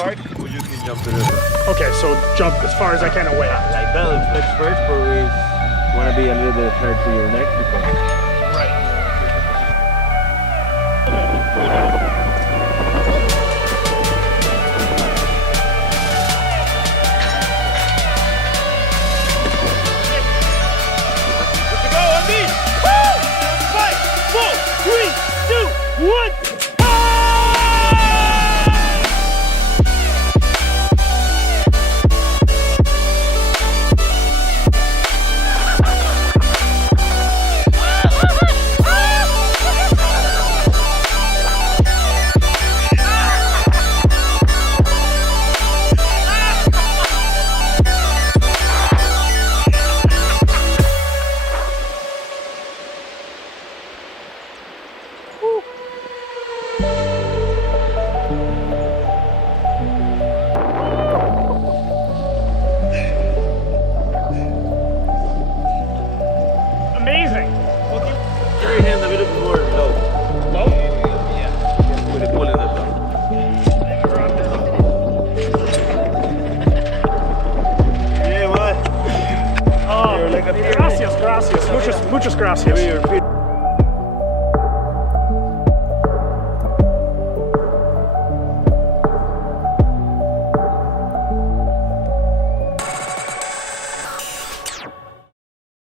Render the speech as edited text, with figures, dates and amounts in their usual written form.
park, or you can jump to the river. Okay, so jump as far as I can away. Like belly flex first, but we want to be a little bit hard to your neck because. Right. Let's go on me. Woo! 5, 4, 3, 2, 1. Amazing. Put your hand a little bit more low. Low? Yeah. With the pull in the top. Yeah, man. Oh, You're like a gracias, gracias. Muchas gracias. Your feet.